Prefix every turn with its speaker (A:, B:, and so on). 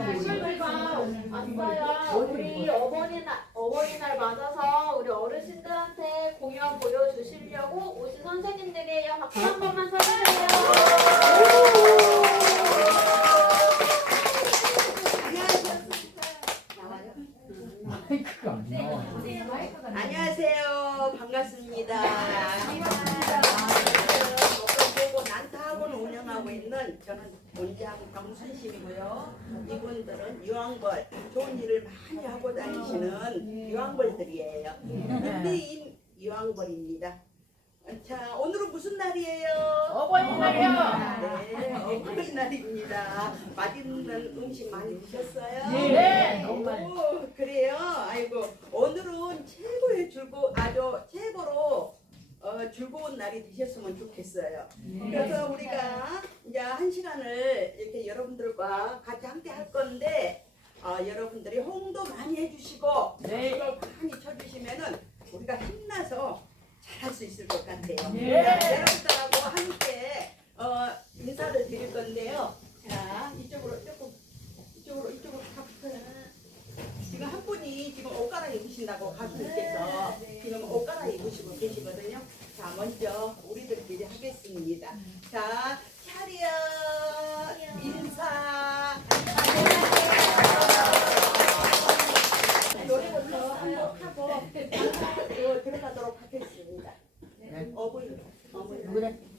A: 왔어요. 우리 어버이날 어버이날 맞아서 우리 어르신들한테 공연 보여주시려고 오신 선생님들이에요. 박수 한 번만 쳐주세요.
B: 안녕하세요. 반갑습니다. 있는 저는 원장 정순심이고요. 이분들은 유황벌 좋은 일을 많이 하고 다니시는 유황벌들이에요. 닉네임 유황벌입니다. 자 오늘은 무슨 날이에요? 어버이날이요. 네, 어버이날입니다. 맛있는 음식 많이 드셨어요? 네. 오, 그래요. 아이고 오늘은 최고의 즐거 아주 최고로 어, 즐거운 날이 되셨으면 좋겠어요. 그래서 우리가 이제 한 시간을 이렇게 여러분들과 같이 함께 할 건데 어, 여러분들이 호응도 많이 해주시고 네. 박수를 많이 쳐주시면은 우리가 힘나서 잘할 수 있을 것 같아요. 네. 자, 여러분들하고 함께 어, 인사를 드릴 건데요. 자 이쪽으로 조금 이쪽으로 이쪽으로 다 붙어요. 지금 한 분이 지금 옷 갈아입으신다고 가수님께서 지금 옷 갈아입으시고 계시거든요. 먼저 우리들끼리 하겠습니다. 자, 차려 인사. 노래부터 한곡 하고 들어가도록 하겠습니다. 네, 네. 어머니, 어머니.